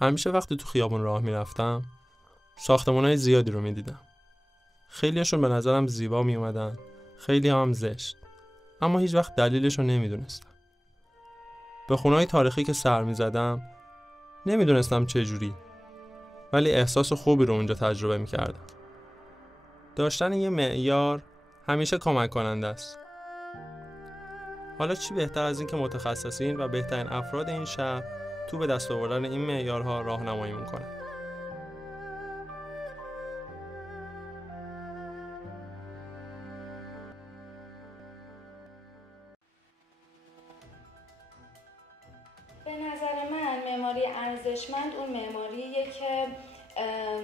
همیشه وقتی تو خیابون راه میرفتم ساختمان‌های زیادی رو میدیدم. خیلیشون به نظرم زیبا می اومدن، خیلی هم زشت. اما هیچ وقت دلیلش رو نمیدونستم. به خونه‌های تاریخی که سر میزدم نمیدونستم چجوری، ولی احساس خوبی رو اونجا تجربه میکردم. داشتن یه معیار همیشه کمک کننده است. حالا چی بهتر از این که متخصصین و بهترین افراد این شهر تو به دست آوردن این معیارها راهنمایی میکنن. به نظر من معماری ارزشمند اون معماریه که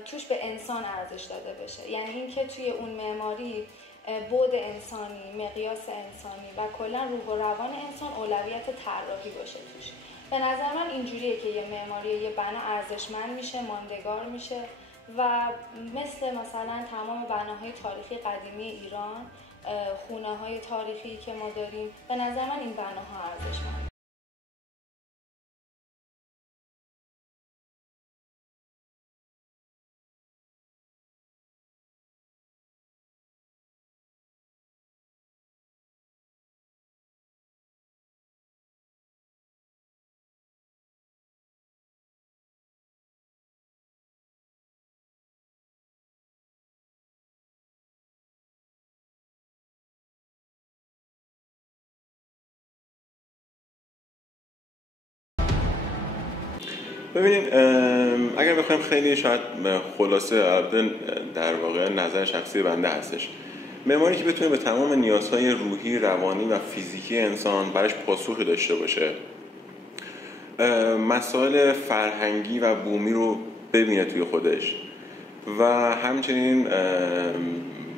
توش به انسان ارزش داده بشه، یعنی اینکه توی اون معماری بعد انسانی، مقیاس انسانی و کلا روح و روان انسان اولویت طراحی باشه توش. به نظر من اینجوریه که یه معماری یه بنا ارزشمند میشه، ماندگار میشه و مثلا تمام بناهای تاریخی قدیمی ایران، خونه‌های تاریخی که ما داریم، به نظر من این بناها ارزشمند. ببینید، اگر بخوایم خیلی شاید خلاصه در واقع نظر شخصی بنده هستش، معماری که بتونه به تمام نیازهای روحی، روانی و فیزیکی انسان براش پاسخی داشته باشه، مسائل فرهنگی و بومی رو ببینه توی خودش و همچنین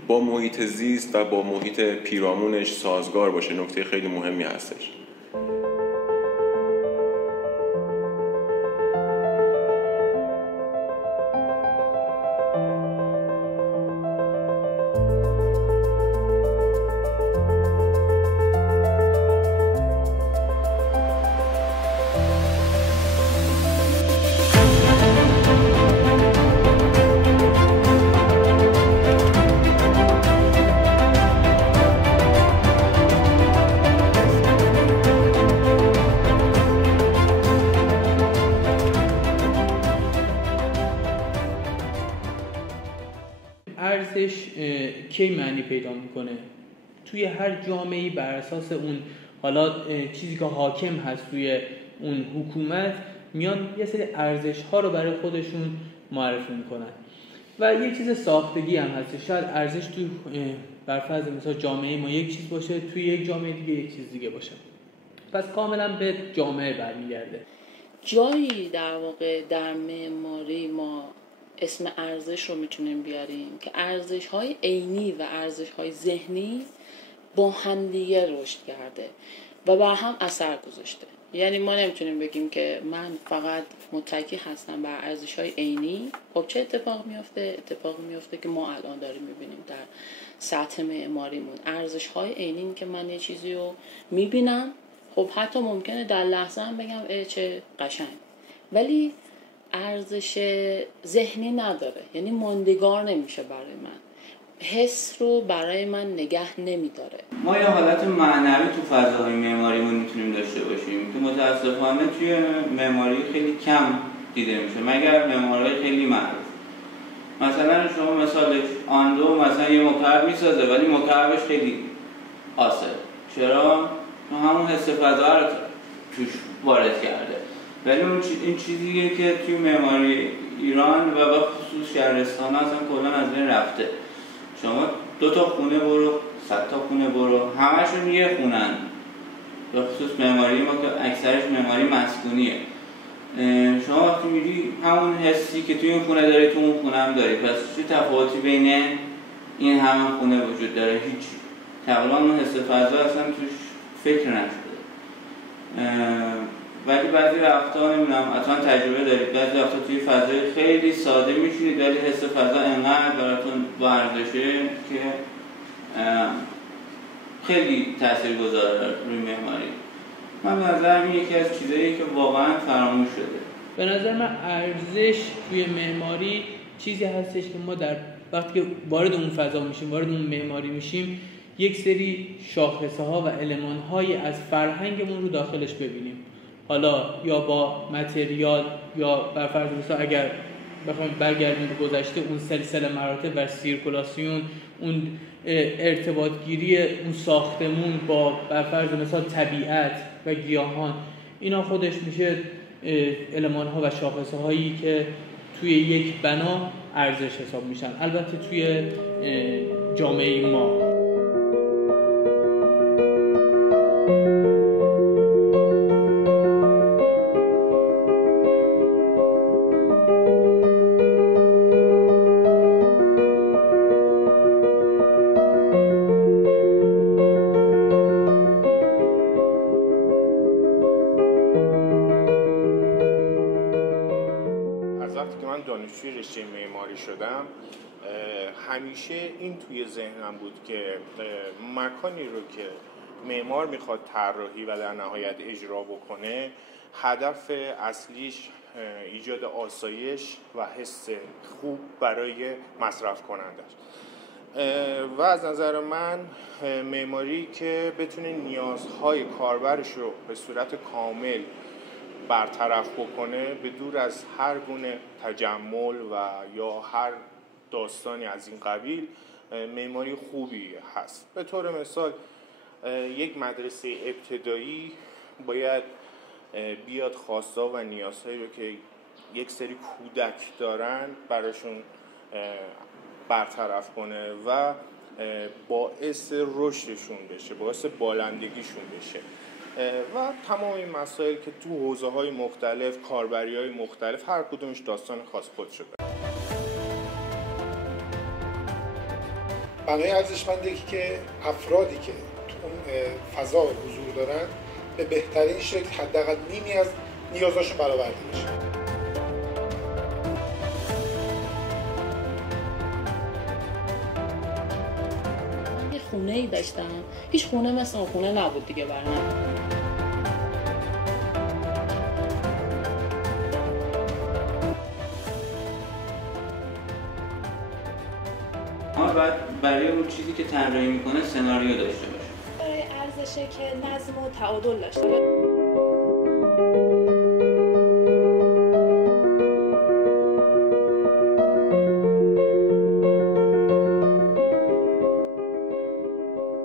با محیط زیست و با محیط پیرامونش سازگار باشه، نکته خیلی مهمی هستش. ارزش کی معنی پیدا میکنه؟ توی هر جامعه‌ای بر اساس اون حالا چیزی که حاکم هست توی اون حکومت، میان یه سری ارزش‌ها رو برای خودشون معرفی میکنن و یه چیز ساختگی هم هست. شاید ارزش توی بر فرض مثلا جامعه ما یک چیز باشه، توی یک جامعه دیگه یک چیز دیگه باشه. پس کاملا به جامعه برمیگرده. جایی در واقع در معماری ما اسم ارزش رو میتونیم بیاریم که ارزش‌های عینی و ارزش‌های ذهنی با هم دیگه رشد کرده و بر هم اثر گذاشته. یعنی ما نمیتونیم بگیم که من فقط متکی هستم بر ارزش‌های عینی. خب چه اتفاقی میفته که ما الان داریم میبینیم در سطح معماریمون. ارزش‌های عینی که من یه چیزی رو میبینم، خب حتی ممکنه در لحظه هم بگم چه قشنگ، ولی ارزش ذهنی نداره، یعنی ماندگار نمیشه برای من، حس رو برای من نگه نمیداره. ما یه حالت معنوی تو فضاهای معماریمون میتونیم داشته باشیم که متاسفانه توی معماری خیلی کم دیده میشه، مگر معماری خیلی معروف. مثلا شما مثالش آندو مثلا یه مکعب میسازه ولی مکعبش خیلی آسه. چرا؟ همون حس فضا رو توش وارد کرده. ولی این چیزیه که توی معماری ایران و به خصوص شهرستان اصلا کلا از این رفته. شما 2 تا خونه برو، 100 تا خونه برو، همشون یه خونن. به خصوص معماری ما که اکثرش معماری مسکونیه. شما وقتی میری همون حسی که توی این خونه داری تو اون خونه هم داری. پس چه تفاوتی بین این همه خونه وجود داره؟ هیچ. تقریبا اون حس فضا اصلا توش فکر نشده. ولی بعضی وقتا نمیدونم اصلا تجربه دارید، بعضی وقتا توی فضای خیلی ساده میشینید ولی حس فضا انقدر براتون با ارزشه که خیلی تاثیرگذاره روی معماری. من به نظرم یکی از چیزایی که واقعا فراموش شده به نظر من ارزش توی معماری چیزی هستش که ما در وقتی که وارد اون فضا میشیم، وارد اون معماری میشیم، یک سری شاخصه ها و المان های از فرهنگمون رو داخلش ببینیم. حالا یا با متریال یا بر فرض مثال اگر بخوام برگردیم به گذشته، اون سلسله مراتب و سیرکولاسیون، اون ارتباط گیری اون ساختمون با بر فرض مثال طبیعت و گیاهان، اینا خودش میشه المان ها و شاخصه هایی که توی یک بنا ارزش حساب میشن. البته توی جامعه ما دانشجوی رشته معماری شدم، همیشه این توی ذهنم بود که مکانی رو که معمار میخواد طراحی و در نهایت اجرا بکنه، هدف اصلیش ایجاد آسایش و حس خوب برای مصرف کننده است. و از نظر من معماری که بتونه نیازهای کاربرش رو به صورت کامل برطرف بکنه، به دور از هر گونه تجمل و یا هر داستانی از این قبیل، معماری خوبی هست. به طور مثال یک مدرسه ابتدایی باید بیاد خواستا و نیازهایی رو که یک سری کودک دارن براشون برطرف کنه و باعث رشدشون بشه، باعث بالندگیشون بشه و تمام این مسائل که تو حوزه‌های مختلف، کاربری‌های مختلف، هر کدومش داستان خاص خودشو داره. بنای ارزشمندی که افرادی که تو اون فضا حضور دارن به بهترین شکل حداقل نیمی از نیازاشون برآورده بشه. خونه‌ای داشتم، هیچ خونه مثل اون خونه نبود دیگه برای من. ما باید برای اون چیزی که طراحی میکنه سناریو داشته باشه. برای ارزشه که نظم و تعادل داشته باشه.